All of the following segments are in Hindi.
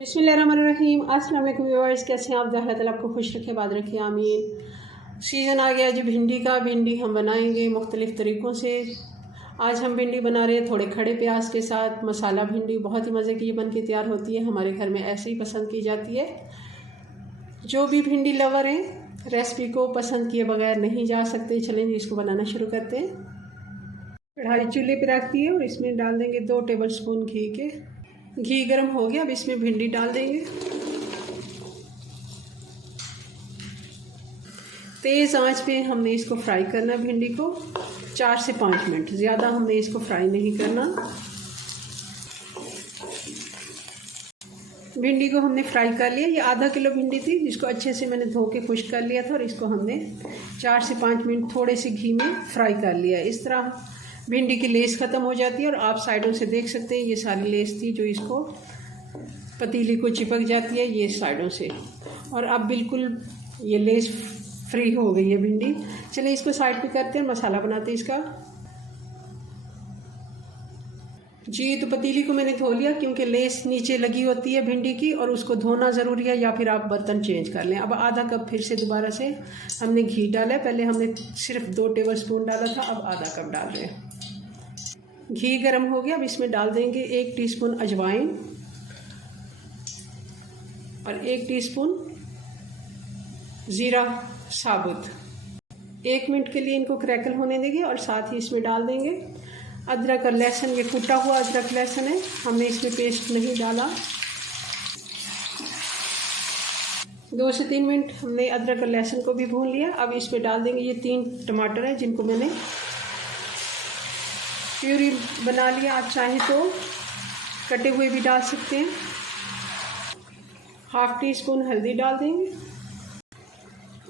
बिस्मिल्लाहिर्रहमानिर्रहीम। अस्सलाम वालेकुम व्यूअर्स, कैसे हैं आप? अल्लाह ताला आपको खुश रखे, बात रखे, आमीन। सीज़न आ गया जी भिंडी का। भिंडी हम बनाएंगे मुख्तलिफ़ तरीक़ों से। आज हम भिंडी बना रहे हैं थोड़े खड़े प्याज के साथ। मसाला भिंडी बहुत ही मज़े की बन के तैयार होती है, हमारे घर में ऐसे ही पसंद की जाती है। जो भी भिंडी लवर हैं रेसिपी को पसंद किए बगैर नहीं जा सकते। चलें इसको बनाना शुरू करते हैं। कढ़ाई चूल्हे पर रख दिए और इसमें डाल देंगे 2 टेबल स्पून घी के। घी गर्म हो गया, अब इसमें भिंडी डाल देंगे। तेज़ आंच पे हमने इसको फ्राई करना है भिंडी को 4 से 5 मिनट, ज़्यादा हमने इसको फ्राई नहीं करना। भिंडी को हमने फ्राई कर लिया। ये आधा किलो भिंडी थी जिसको अच्छे से मैंने धो के खुश्क कर लिया था और इसको हमने 4 से 5 मिनट थोड़े से घी में फ्राई कर लिया। इस तरह भिंडी की लेस ख़त्म हो जाती है और आप साइडों से देख सकते हैं ये सारी लेस थी जो इसको पतीली को चिपक जाती है ये साइडों से, और अब बिल्कुल ये लेस फ्री हो गई है भिंडी। चलिए इसको साइड पे करते हैं, मसाला बनाते हैं इसका। जी तो पतीली को मैंने धो लिया क्योंकि लेस नीचे लगी होती है भिंडी की और उसको धोना ज़रूरी है, या फिर आप बर्तन चेंज कर लें। अब आधा कप फिर से दोबारा से हमने घी डाला है। पहले हमने सिर्फ 2 टेबल स्पून डाला था, अब आधा कप डाल रहे हैं। घी गर्म हो गया, अब इसमें डाल देंगे 1 टीस्पून अजवाइन और 1 टीस्पून ज़ीरा साबुत। 1 मिनट के लिए इनको क्रैकल होने देंगे और साथ ही इसमें डाल देंगे अदरक और लहसुन। ये कूटा हुआ अदरक लहसुन है, हमने इसमें पेस्ट नहीं डाला। 2 से 3 मिनट हमने अदरक और लहसुन को भी भून लिया। अब इसमें डाल देंगे ये 3 टमाटर हैं जिनको मैंने प्यूरी बना लिया। आप चाहें तो कटे हुए भी डाल सकते हैं। 1/2 टीस्पून हल्दी डाल देंगे,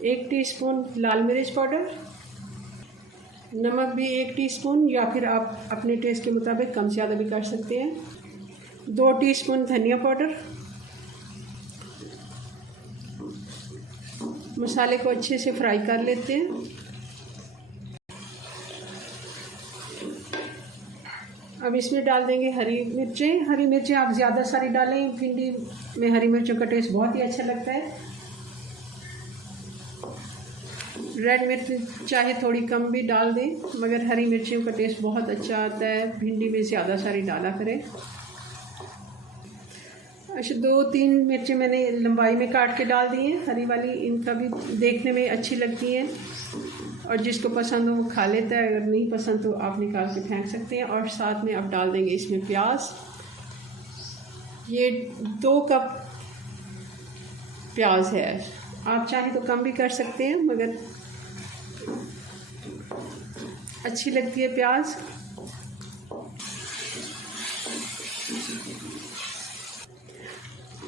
1 टीस्पून लाल मिर्च पाउडर, नमक भी 1 टीस्पून, या फिर आप अपने टेस्ट के मुताबिक कम ज़्यादा भी कर सकते हैं। 2 टीस्पून धनिया पाउडर। मसाले को अच्छे से फ्राई कर लेते हैं। अब इसमें डाल देंगे हरी मिर्चें। हरी मिर्चें आप ज़्यादा सारी डालें, भिंडी में हरी मिर्चों का टेस्ट बहुत ही अच्छा लगता है। रेड मिर्च चाहे थोड़ी कम भी डाल दें, मगर हरी मिर्चियों का टेस्ट बहुत अच्छा आता है। भिंडी में ज़्यादा सारी डाला करें। अच्छा 2-3 मिर्चें मैंने लंबाई में काट के डाल दी हैं, हरी वाली। इनका भी देखने में अच्छी लगती हैं और जिसको पसंद हो वो खा लेता है, अगर नहीं पसंद तो आप निकाल के फेंक सकते हैं। और साथ में अब डाल देंगे इसमें प्याज। ये 2 कप प्याज है, आप चाहें तो कम भी कर सकते हैं, मगर अच्छी लगती है प्याज।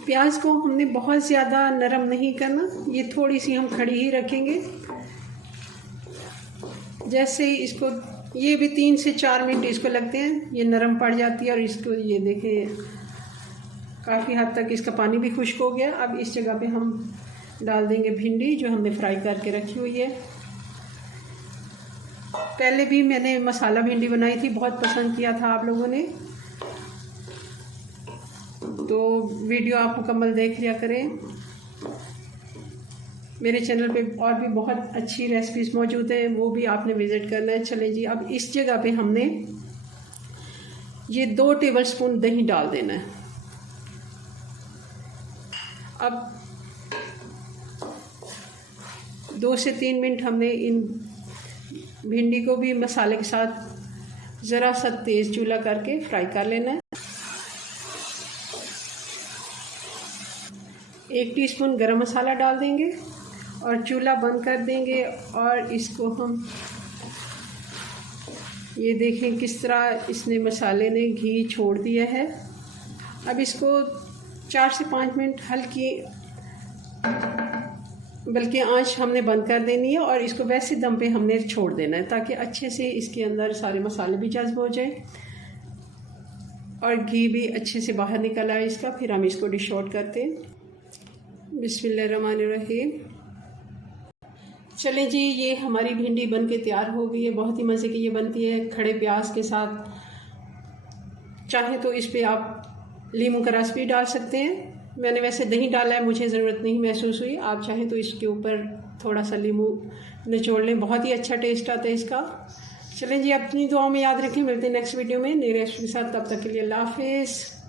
प्याज को हमने बहुत ज़्यादा नरम नहीं करना, ये थोड़ी सी हम खड़ी ही रखेंगे। जैसे ही इसको ये भी 3 से 4 मिनट इसको लगते हैं, ये नरम पड़ जाती है। और इसको ये देखें काफ़ी हद तक इसका पानी भी खुश्क हो गया। अब इस जगह पे हम डाल देंगे भिंडी जो हमने फ्राई करके रखी हुई है। पहले भी मैंने मसाला भिंडी बनाई थी, बहुत पसंद किया था आप लोगों ने, तो वीडियो आप मुकम्मल देख लिया करें। मेरे चैनल पे और भी बहुत अच्छी रेसिपीज़ मौजूद है, वो भी आपने विज़िट करना है। चलें जी, अब इस जगह पे हमने ये 2 टेबल स्पून दही डाल देना है। अब 2 से 3 मिनट हमने इन भिंडी को भी मसाले के साथ ज़रा सा तेज़ चूल्हा करके फ्राई कर लेना है। 1 टीस्पून गरम मसाला डाल देंगे और चूल्हा बंद कर देंगे। और इसको हम ये देखें किस तरह इसने मसाले ने घी छोड़ दिया है। अब इसको 4 से 5 मिनट हल्की बल्कि आंच हमने बंद कर देनी है और इसको वैसे दम पे हमने छोड़ देना है ताकि अच्छे से इसके अंदर सारे मसाले भी जज्ब हो जाए और घी भी अच्छे से बाहर निकल आए इसका। फिर हम इसको डिश आउट करते हैं। बिस्मिल्लाहिर्रहमानिर्रहीम। चलें जी, ये हमारी भिंडी बन के तैयार हो गई है। बहुत ही मज़े की ये बनती है खड़े प्याज के साथ। चाहे तो इस पर आप नींबू का रस भी डाल सकते हैं। मैंने वैसे दही डाला है, मुझे ज़रूरत नहीं महसूस हुई। आप चाहें तो इसके ऊपर थोड़ा सा नींबू निचोड़ लें, बहुत ही अच्छा टेस्ट आता है इसका। चलें जी, अपनी दुआओं में याद रखें। मिलते हैं नेक्स्ट वीडियो में नई रेसिपी के साथ। तब तक के लिए अल्लाह हाफिज़।